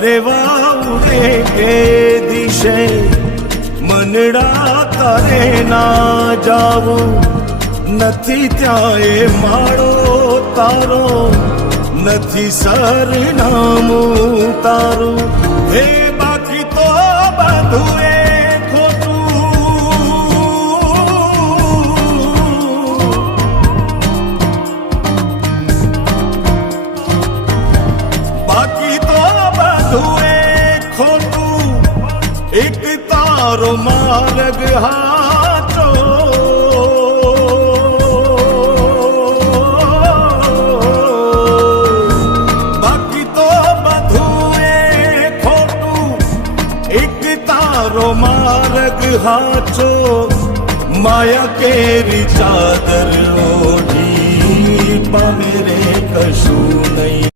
તારે વાવડે કે દિશે મનડા તારે ના જાવું નથી ત્યાં એ માળો તારો નથી સરનામું તારું હે બાકી તો બધું એ एक तारो मार्ग हाथो बाकी तो बधुए खोटू एक तारो मार्ग हाथो माया केरी चादर ओढ़ी पामेरे कशू नहीं।